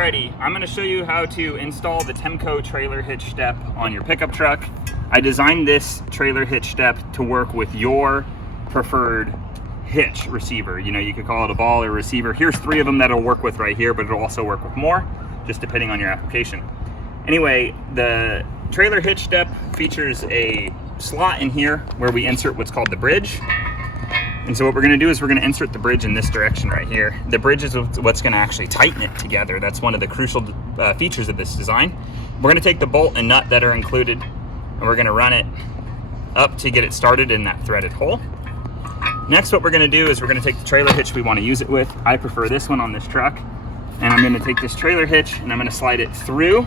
Alrighty, I'm going to show you how to install the TEMCo trailer hitch step on your pickup truck. I designed this trailer hitch step to work with your preferred hitch receiver. You know, you could call it a ball or receiver. Here's 3 of them that it'll work with right here, but it'll also work with more, just depending on your application. Anyway, the trailer hitch step features a slot in here where we insert what's called the bridge. And so what we're going to do is we're going to insert the bridge in this direction right here. The bridge is what's going to actually tighten it together. That's one of the crucial features of this design. We're going to take the bolt and nut that are included and we're going to run it up to get it started in that threaded hole. Next, what we're going to do is we're going to take the trailer hitch we want to use it with. I prefer this one on this truck. And I'm going to take this trailer hitch and I'm going to slide it through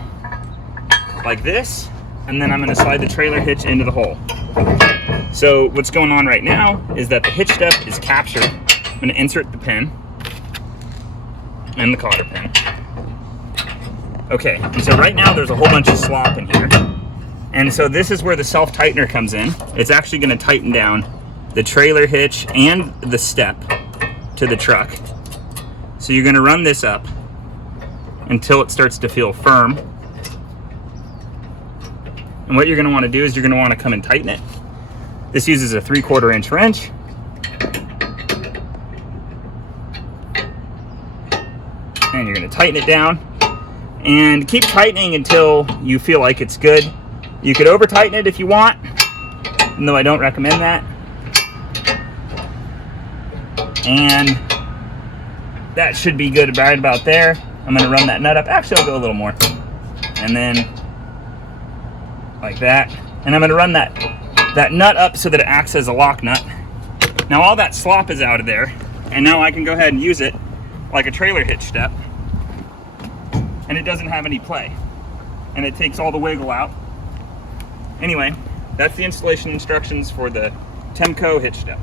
like this. And then I'm going to slide the trailer hitch into the hole. So what's going on right now is that the hitch step is captured. I'm going to insert the pin and the cotter pin. Okay, and so right now there's a whole bunch of slop in here. And so this is where the self-tightener comes in. It's actually going to tighten down the trailer hitch and the step to the truck. So you're going to run this up until it starts to feel firm. And what you're going to want to do is you're going to want to come and tighten it. This uses a 3/4 inch wrench. And you're going to tighten it down. And keep tightening until you feel like it's good. You could over tighten it if you want, even though I don't recommend that. And that should be good right about there. I'm going to run that nut up. Actually, I'll go a little more. And then like that. And I'm going to run that nut up so that it acts as a lock nut. Now all that slop is out of there, and now I can go ahead and use it like a trailer hitch step, and it doesn't have any play, and it takes all the wiggle out. Anyway, that's the installation instructions for the TEMCo hitch step.